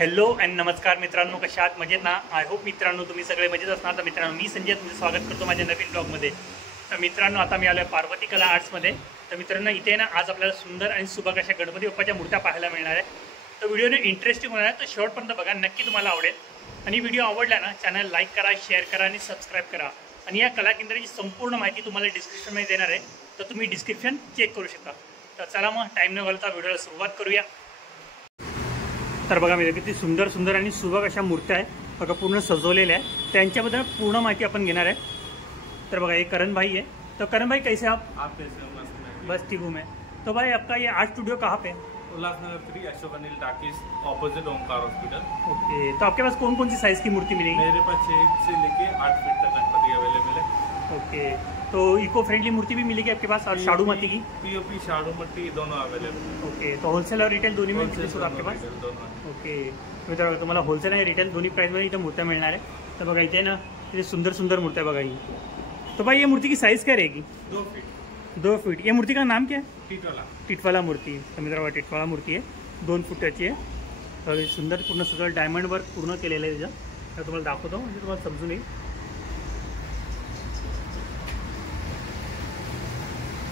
Hello and नमस्कार मित्रांनो, कशा आहात? मजेत ना? आय होप मित्रांनो तुम्ही सगळे मजेत असणार. तर मित्रांनो, मी संजय तुमचं स्वागत करतो माझ्या नवीन ब्लॉगमध्ये. तर मित्रांनो, आता मी आलो आहे पार्वती कला आर्ट्समध्ये. तर मित्रांनो, इथे ना आज आपल्याला सुंदर आणि सुबक अशा गणपती बाप्पाच्या मूर्त्या पाहायला मिळणार आहे. तर व्हिडिओने इंटरेस्टिंग होणार आहे, तर शेवटपर्यंत बघा, नक्की तुम्हाला आवडेल. आणि व्हिडिओ आवडला ना, चॅनल लाईक करा, शेअर करा आणि सबस्क्राईब करा. आणि या कला केंद्राची संपूर्ण माहिती तुम्हाला डिस्क्रिप्शनमध्ये देणार आहे, तर तुम्ही डिस्क्रिप्शन चेक करू शकता. तर चला मग टाईम न घालता व्हिडिओला सुरुवात करूया. तर बघा मी किती सुंदर सुंदर आणि सुबक अशा मूर्त्या आहे बघा, पूर्ण सजवलेल्या आहे. त्यांच्याबद्दल पूर्ण माहिती आपण घेणार आहे. तर बघा ये करण भाई है. तो करण भाई कैसे आप कैसे हो? मस्त. बस ठीक हूँ मैं. तो भाई आपका ये आर्ट स्टूडियो कहाँ पे? Ulhasnagar 3 Ashok Anil talkies opposite Omkar hospital. Okay. तो आपके पास कौन कौन सी साइज़ की मूर्ति मिलेगी? मेरे पास 6 से लेके 8 फीट तक गणपति अवेलेबल है. ओके. तो इको फ्रेंडली मूर्ति भी मिलेगी आपके पास, और शाडू माती की? पीओपी शाडू मट्टी दोनों अवेलेबल. ओके. तो होलसेल और रिटेल दोन्ही मिळतील आपके पास? दोनों. ओके. मित्रांनो, तुम्हाला होलसेल आणि रिटेल दोन्ही प्राइसमध्ये इथं मूर्त्या मिळणार आहे. तर बघा इथे ना इथे सुंदर सुंदर मूर्त्या बघा ही. तो भाई ये मूर्ति की साइज़ क्या रहेगी? 2 फीट. 2 फीट. ये मूर्ति का नाम क्या है? टिटवाला. टिटवाला मूर्ति. तर मित्रांनो, टिटवाला मूर्ति आहे, 2 फुटाची आहे. तर सुंदर पूर्ण सगळं डायमंड वर्क पूर्ण केलेलं आहे त्याचं. तर तुम्हाला दाखवतो म्हणजे तुम्हाला समजून येईल.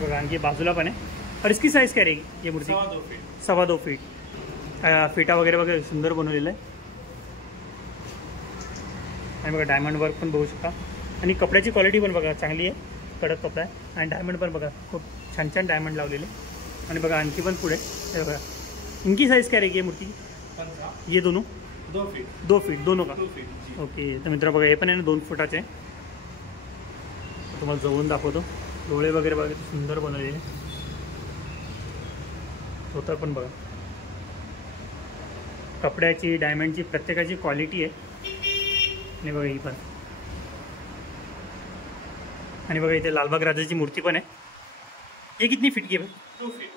बघा आणखी बाजूला पण आहे. और इसकी साइज़ क्या रहेगी ये मूर्ति? 2 फीट. 2.25 फीट. फिटा वगैरे बघा सुंदर बनवलेलं आहे. आणि बघा डायमंड वर्क पण बघू शकता. आणि कपड्याची क्वालिटी पण बघा चांगली आहे, कडक कपडा आहे. आणि डायमंड पण बघा खूप छान छान डायमंड लावलेले. आणि बघा आणखी पण पुढे हे बघा. इनकी साइज़ क्या रहेगी ये मूर्ति? ये दोनों 2 फीट. 2 फीट दोनों का? 2 फीट. ओके. तर मित्र बघा हे पण आहे ना 2 फुटाचे. तुम्हाला जवळून दाखवतो. डोळे वगैरे बघा किती सुंदर बनवलेले. धोतर पण बघा, कपड्याची डायमंडची प्रत्येकाची क्वालिटी आहे. आणि बघा ही पण. आणि बघा इथे लालबाग राजाची मूर्ती पण आहे. हे कितनी फीट की आहे? 2 फीट.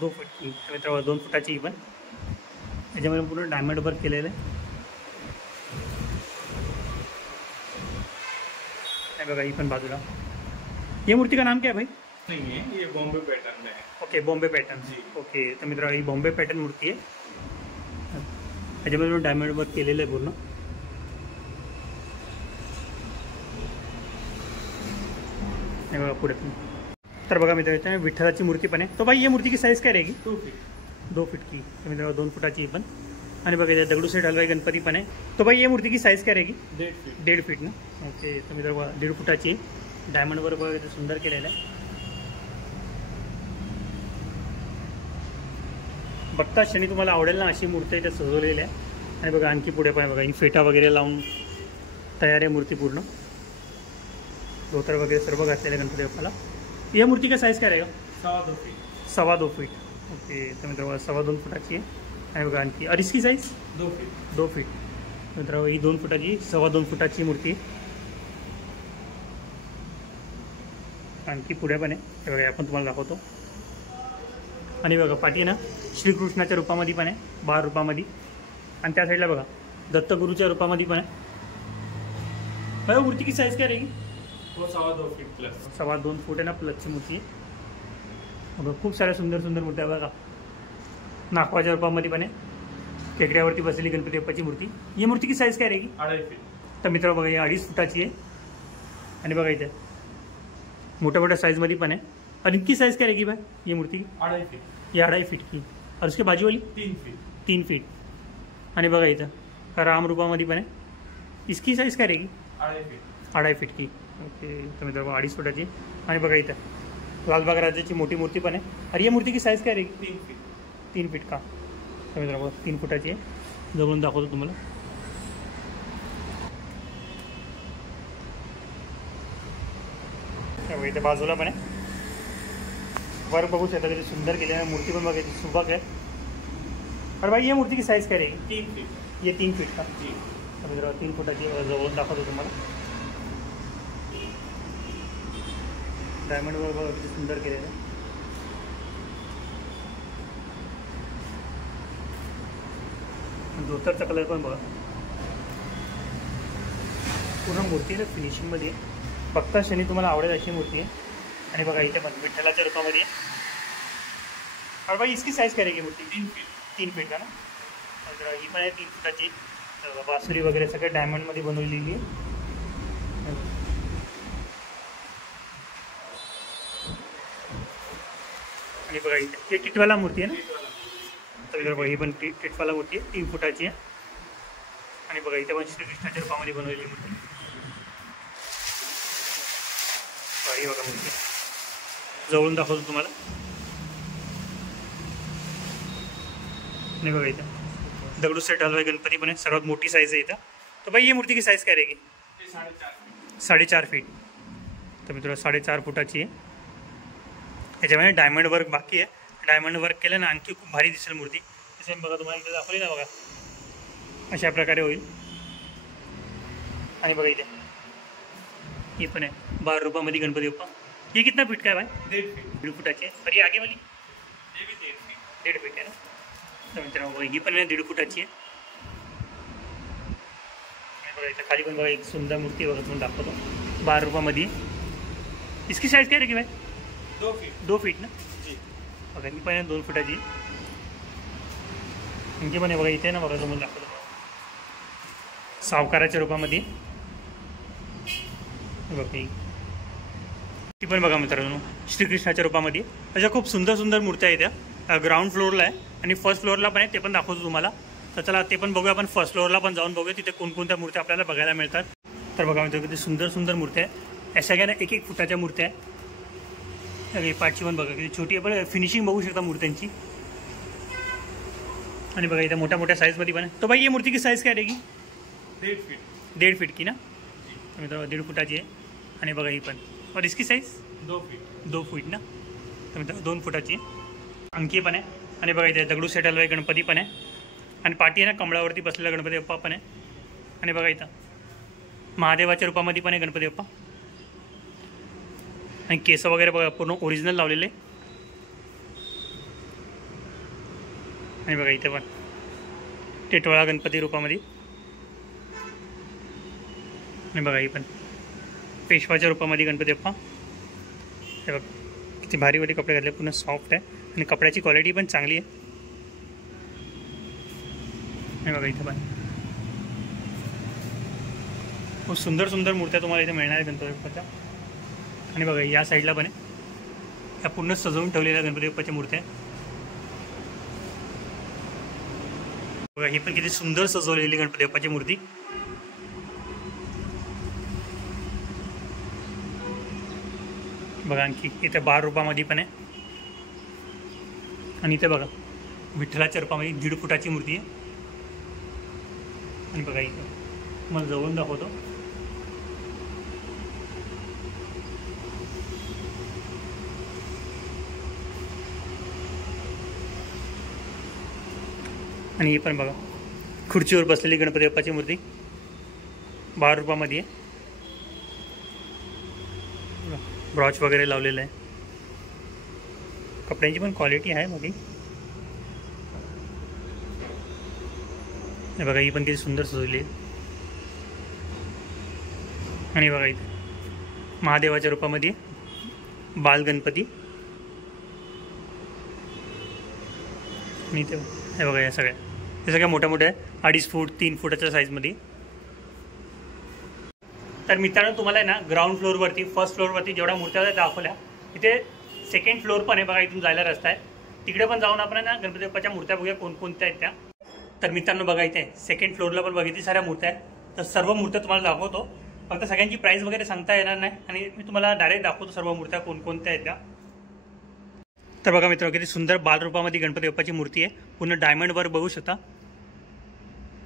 2 फूट की. मित्रांनो 2 फुटाची ही पण. त्याच्यामध्ये पूर्ण डायमंड वर्क केलेलं आहे. आणि बघा ही पण बाजूला. ये मूर्ति का नाम क्या है भाई? नहीं है, ये बॉम्बे पैटर्न में है. Okay, Bombay pattern. जी. ओके. तर मित्रांनो ही बॉम्बे पॅटर्न मूर्ती आहे. त्याच्यामध्ये डायमंड वर्क केलेलं आहे पूर्ण. हे बघा पुढे पण. तर बघा मित्रांनो विठ्ठलाची मूर्ती पण आहे. तो भाई ये मूर्ति की साइज़ क्या रहेगी? 2 फीट. 2 फीट की. तर मित्रांनो 2 फुटाची पण. आणि बघा इथे दगडूशेठ हलवाई गणपती पण आहे. तो भाई ये मूर्ति की साइज़ क्या रहेगी? 1.5 फीट. 1.5 फीट ना? ओके. तर मित्रांनो 1.5 फुटाची डायमंड वर्क वगैरे सुंदर केलेलं आहे. बघता क्षणी तुम्हाला आवडेल ना अशी मूर्ती इथे सजवलेली आहे. आणि बघा आणखी पुढे पण बघा ही फेटा वगैरे लावून तयार आहे मूर्ती पूर्ण. धोतर वगैरे सर्व घातलेले गणपती बाप्पाला. यह मूर्ति का साइज़ क्या रहेगा? 2.25 फीट. 2.25 फीट. ओके. तर मित्रांनो 2.25 फुटाची आहे. आणि बघा आणखी. और इसकी साइज़? 2 फीट. 2 फीट. मित्रांनो ही 2 फुटाची 2.25 फुटाची मूर्ती. आणखी पुढे पण आहे. हे बघा आपण तुम्हाला दाखवतो. आणि बघा पाठी ना श्रीकृष्णाच्या रूपामध्ये पण आहे, 12 रूपामध्ये. आणि त्या साईडला बघा दत्तगुरूच्या रूपामध्ये पण आहे. भाई मूर्ति की साइज़ क्या रहेगी? वो 2.25 फीट प्लस. 2.25 फूट आहे ना प्लसची मूर्ती आहे. बघा खूप साऱ्या सुंदर सुंदर मूर्त्या बघा. नागपाच्या रूपामध्ये पण आहे. टेकड्यावरती बसलेली गणपती बाप्पाची मूर्ती. ही मूर्ति की साइज़ क्या रहेगी? 2.5 फीट. तर मित्र बघा ही 2.5 फुटाची आहे. आणि बघा इथे मोठ्या मोठ्या साइजमध्ये पण आहे. और इनकी साइज़ क्या रहेगी भाई ये मूर्ति की? 2.5 फीट. ये 2.5 फीट की. और उसके बाजू वाली? 3 फीट. 3 फीट. आणि बघा इथं राम रूपामध्ये पण आहे. इसकी साइज़ काय रहेगी? 2.5 फीट. 2.5 फीट की. ओके. तर मित्रांनो 2.5 फुटाची. आणि बघा इथं लालबाग राजाची मोठी मूर्ती पण आहे. और ये मूर्ति की साइज़ काय रहेगी? 3 फीट. 3 फीट का. तर मित्रांनो 3 फुटाची आहे. जवळून दाखवतो तुम्हाला. इथे बाजूला पण आहे. वर्क बघू शकता किती सुंदर केले आहे. मूर्ती पण बघा किती सुबक आहे. और भाई ये मूर्ति की साइज़ क्या रहेगी? 3 फीट. ये 3 फीट का. जी. तर मित्रांनो 3 फुटाची जवळून दाखवतो तुम्हाला. डायमंड वर्क बघा किती सुंदर केलेलं आहे. धोतरचा कलर पण बघा. पूर्ण मूर्ती आहे फिनिशिंगमध्ये. बघता क्षणी तुम्हाला आवडेल अशी मूर्ती आहे. आणि बघा इथे पण विठ्ठलाच्या रूपामध्ये. और भाई इसकी साइज़ क्या रहेगी मूर्ति? 3 फीट. 3 फीट का ना. ही पण आहे 3 फुटाची. बासुरी वगैरे सगळे डायमंडमध्ये बनवलेली आहे. आणि बघा इथे टिटवाला मूर्ती आहे ना. तर बघा ही पण टिटवाला मूर्ती आहे, 3 फुटाची आहे. आणि बघा इथे पण श्रीकृष्णाच्या रूपामध्ये बनवलेली मूर्ती. ही बघा मूर्ती जवळून दाखवतो तुम्हाला. आणि बघा इथं दगडूशेठ हलवाई गणपती पण आहे, सर्वात मोठी साईज आहे इथं. तर भाई ये मूर्ती की साइज़ क्या रहेगी? 4.5 फीट. तर मित्रांनो 4.5 फुटाची आहे. याच्यामध्ये डायमंड वर्क बाकी आहे. डायमंड वर्क केलं ना आणखी खूप भारी दिसेल मूर्ती. सेम बघा तुम्हाला इथे दाखवली ना बघा, अशा प्रकारे होईल. आणि बघा इथे ही पण आहे 12 रुपयामध्ये गणपती बाप्पा. ये कितना फीट का है भाई? 1.5 फुटाची आहे. पर ये आगे वाली 1.5 फीट आहे ना. तर मित्रांनो ही पण आहे 1.5 फुटाची आहे. बघा इथं खाली पण बघा एक सुंदर मूर्ती बघा तुम्हाला दाखवतो 12 रुपयामध्ये. इसकी साइज काय रहेगी भाई? 2 फीट ना जी. बघा ही पण आहे 2 फुटाची. आणखी पण आहे बघा इथे ना बघा तुम्हाला दाखवतो सावकाराच्या रूपामध्ये. बघा ती पण बघा मित्रांनो श्रीकृष्णाच्या रूपामध्ये. अशा खूप सुंदर सुंदर मूर्त्या आहेत त्या. ग्राउंड फ्लोअरला आहे आणि फर्स्ट फ्लोअरला पण आहे, ते पण दाखवतो तुम्हाला. तर चला ते पण बघूया. आपण फर्स्ट फ्लोअरला पण जाऊन बघूया तिथे कोणकोणत्या मूर्त्या आपल्याला बघायला मिळतात. तर बघा मित्रांनो किती सुंदर सुंदर मूर्त्या आहे. अशा काय ना 1-1 फुटाच्या मूर्त्या आहे. पाठची पण बघा किती छोटी आहे, पण फिनिशिंग बघू शकता मूर्त्यांची. आणि बघा इथं मोठ्या मोठ्या साईजमध्ये पण आहे. तो भाई ये मूर्ती की साइज़ क्या रहेगी? 1.5 फीट की ना. मित्रांनो 1.5 फुटाची आहे. आणि बघा ही पण. और इसकी साइज़ 2 फीट ना. तर मित्रांनो 2 फुटाची आहे. आणखी पण आहे. आणि बघा इथे दगडूशेठ हलवाई गणपती पण आहे. आणि पाठी आहे ना कमळावरती बसलेला गणपती बाप्पा पण आहे. आणि बघा इथं महादेवाच्या रूपामध्ये पण आहे गणपती बाप्पा. आणि केस वगैरे बघा पूर्ण ओरिजिनल लावलेले. आणि बघा इथे पण टिटवाळा गणपती रूपामध्ये. आणि बघा ही पण पेशवाच्या रूपामध्ये गणपती बाप्पा. हे बघा किती भारीवाले कपडे घातले, पूर्ण सॉफ्ट आहे आणि कपड्याची क्वालिटी पण चांगली आहे. आणि बघा इथं पण खूप सुंदर सुंदर मूर्त्या तुम्हाला इथे मिळणार आहे गणपती बाप्पाच्या. आणि बघा या साईडला पण आहे, या पूर्ण सजवून ठेवलेल्या गणपती बाप्पाच्या मूर्त्या. बघा ही पण किती सुंदर सजवलेली गणपती बाप्पाची मूर्ती. बघा आणखी इथे 12 रुपयामध्ये पण आहे. आणि इथे बघा विठ्ठलाच्या रूपामध्ये 1.5 फुटाची मूर्ती आहे. आणि बघा इथं मला जवळून दाखवतो. आणि ही पण बघा खुर्चीवर बसलेली गणपती बाप्पाची मूर्ती 12 रुपयामध्ये आहे. ब्रॉच वगैरे लावलेलं आहे, कपड्यांची पण क्वालिटी आहे मध्ये. बघा ही पण किती सुंदर सजवली आहे. आणि बघा इथे महादेवाच्या रूपामध्ये बाल गणपती. आणि इथे हे बघा या सगळ्या मोठ्या मोठ्या 2.5 फूट 3 फुटाच्या साईजमध्ये. तर मित्रांनो तुम्हाला आहे ना ग्राउंड फ्लोअरवरती फर्स्ट फ्लोअरवरती जेवढ्या मूर्त्या दाखवल्या, तिथे सेकंड फ्लोअर पण आहे बघा. इथून जायला रस्ता आहे, तिकडे पण जाऊन आपण ना गणपती बाप्पाच्या मूर्त्या बघूया कोणकोणत्या आहेत त्या. तर मित्रांनो बघा इथे सेकंड फ्लोअरला पण बघितली साऱ्या मूर्त्या आहेत. तर सर्व मूर्त्या तुम्हाला दाखवतो, फक्त सगळ्यांची प्राईस वगैरे सांगता येणार नाही आणि मी तुम्हाला डायरेक्ट दाखवतो सर्व मूर्त्या कोणकोणत्या आहेत त्या. तर बघा मित्रांनो किती सुंदर 12 रुपयामध्ये गणपती बाप्पाची मूर्ती आहे. पूर्ण डायमंड वर्क बघू शकता,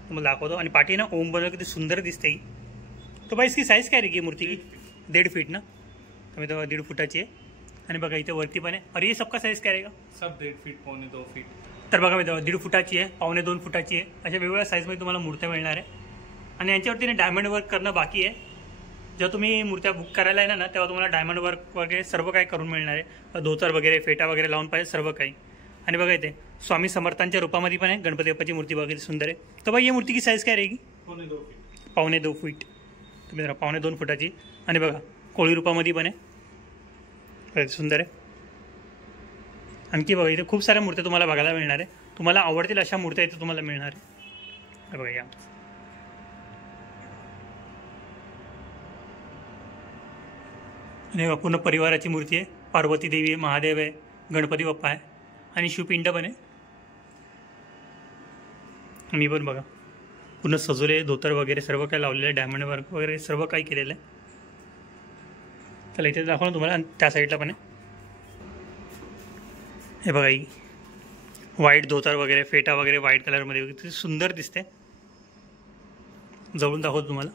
तुम्हाला दाखवतो. आणि पाठी ना ओम बनवलं किती सुंदर दिसते ही. तो भाई इसकी साइज़ क्या रहेगी मूर्ती की? 1.5 फीट ना. तर मी 1.5 फुटाची आहे. आणि बघा इथे वरती पण आहे. और ये सबका साइज़ क्या रहेगा? सब 1.5 फीट 1.25 फीट. तर बघा मित्रांनो 1.5 फुटाची आहे, 1.25 फुटाची आहे, अशा वेगवेगळ्या साईजमध्ये तुम्हाला मूर्त्या मिळणार आहे. आणि यांच्यावरती ना डायमंड वर्क करणं बाकी आहे. जेव्हा तुम्ही मूर्त्या बुक करायला येणार ना तेव्हा तुम्हाला डायमंड वर्क वगैरे सर्व काही करून मिळणार आहे. धोतर वगैरे फेटा वगैरे लावून पाहिजे सर्व काही. आणि बघा इथे स्वामी समर्थांच्या रूपामध्ये पण आहे गणपती बाप्पाची मूर्ती बघा किती सुंदर आहे. तर भाई ये मूर्ती की साइज़ क्या रहेगी? 1.25 फीट. तुम्ही 1.25 फुटाची. आणि बघा कोळी रूपामध्ये पण आहे, सुंदर आहे. आणखी बघा इथे खूप साऱ्या मूर्त्या तुम्हाला बघायला मिळणार आहे. तुम्हाला आवडतील अशा मूर्त्या इथे तुम्हाला मिळणार आहे. हे बघा या आणि पूर्ण परिवाराची मूर्ती आहे. पार्वती देवी, महादेव आहे, गणपती बाप्पा आहे आणि शिवपिंड पण आहे. मी पण बघा पूर्ण सजवले, धोतर वगैरे सर्व काही लावलेलं आहे, डायमंड वर्क वगैरे सर्व काही केलेलं आहे. चला इथे दाखवलं तुम्हाला. आणि त्या साईडला पण आहे. हे बघा ही व्हाईट धोतर वगैरे, फेटा वगैरे व्हाईट कलरमध्ये वगैरे किती सुंदर दिसते. जवळून दाखवतो तुम्हाला.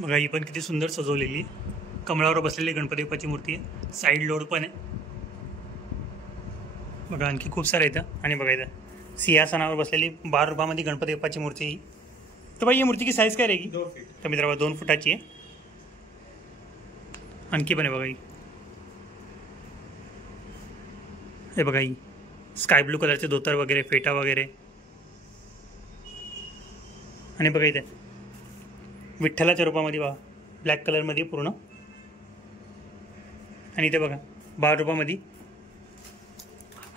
बघा ही पण किती सुंदर सजवलेली आहे. कमळावर बसलेली गणपती बाप्पाची मूर्ती आहे. साईड लोड पण आहे. बघा आणखी खूप सारं येतं. आणि बघा इथं सिंहासनावर बसलेली 12 रुपयामध्ये गणपती बाप्पाची मूर्ती ही. तर भाई ये मूर्ती की साइज काय रहेगी? 2 फीट. तर मित्रांनो 2 फुटाची आहे. आणखी पण आहे बघा ही. हे बघा ही स्काय ब्लू कलरचे धोतर वगैरे, फेटा वगैरे. आणि बघा इथे विठ्ठलाच्या रूपामध्ये बघा ब्लॅक कलरमध्ये पूर्ण. आणि इथे बघा 12 रुपयामध्ये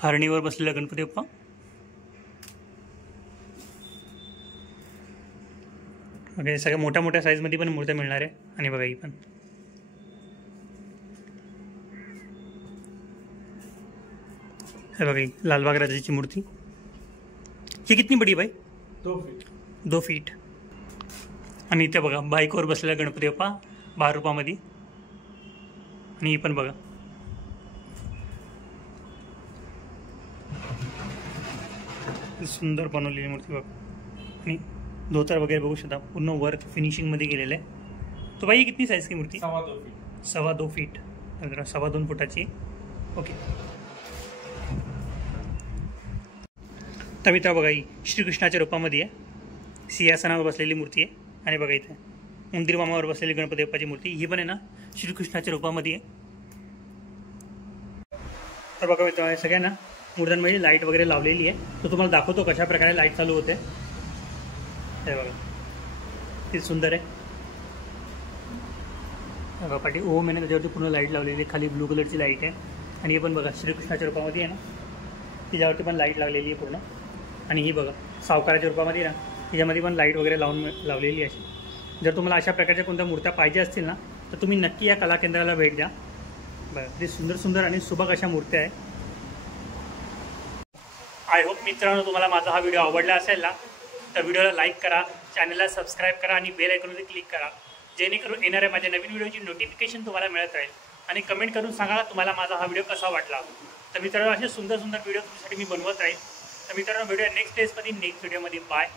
हरणीवर बसलेला गणपती बाप्पा. बघा सगळ्या मोठ्या मोठ्या साईजमध्ये पण मूर्त्या मिळणार आहे. आणि बघा ही पण हे बघा ही लालबाग राजाची मूर्ती. ही कितनी बडी भाई? 2 फीट. 2 फीट. आणि इथे बघा बाईकवर बसलेला गणपती बाप्पा 12 रुपयामध्ये. आणि ही पण बघा सुंदर बनवलेली मूर्ती बघा. आणि धोतर वगैरे बघू शकता पूर्ण वर्क फिनिशिंगमध्ये गेलेलं आहे. तो भाई कितनी साइज की मूर्ती? 2.25 फीट. 2.25 फीट. 2.25 फुटाची. ओके. तर मित्र बघा ही श्रीकृष्णाच्या रूपामध्ये आहे. सिंहासनावर बसलेली मूर्ती आहे. आणि बघा इथे उंदीर मामावर बसलेली गणपती बाप्पाची मूर्ती ही पण आहे ना श्रीकृष्णाच्या रूपामध्ये आहे. तर बघा मित्र सगळ्यांना मूर्त्यांमध्ये लाईट वगैरे लावलेली आहे. तर तुम्हाला दाखवतो कशा प्रकारे लाईट चालू होते. हे बघा किती सुंदर आहे. बघा पाठी ओम आहे ना त्याच्यावरती पूर्ण लाईट लावलेली आहे. खाली ब्लू कलरची लाईट आहे. आणि हे पण बघा श्रीकृष्णाच्या रूपामध्ये आहे ना तिच्यावरती पण लाईट लागलेली आहे पूर्ण. आणि ही बघा सावकाराच्या रूपामध्ये ना तिच्यामध्ये पण लाईट वगैरे लावलेली आहे. जर तुम्हाला अशा प्रकारच्या कोणत्या मूर्त्या पाहिजे असतील ना तर तुम्ही नक्की या कला केंद्राला भेट द्या. बघा ते सुंदर सुंदर आणि सुबक अशा मूर्त्या आहे. आय होप मित्रांनो तुम्हाला माझा हा व्हिडिओ आवडला असेल ना तर व्हिडिओला लाईक करा, चॅनलला सबस्क्राईब करा आणि बेल आयकॉनवरती क्लिक करा जेणेकरून येणाऱ्या माझ्या नवीन व्हिडिओची नोटिफिकेशन तुम्हाला मिळत राहील. आणि कमेंट करून सांगा तुम्हाला माझा हा व्हिडिओ कसा वाटला. तर मित्रांनो असे सुंदर सुंदर व्हिडिओ तुमच्यासाठी मी बनवत राहील. तर मित्रांनो भेटूया नेक्स्ट डेजमध्ये नेक्स्ट व्हिडिओमध्ये. बाय.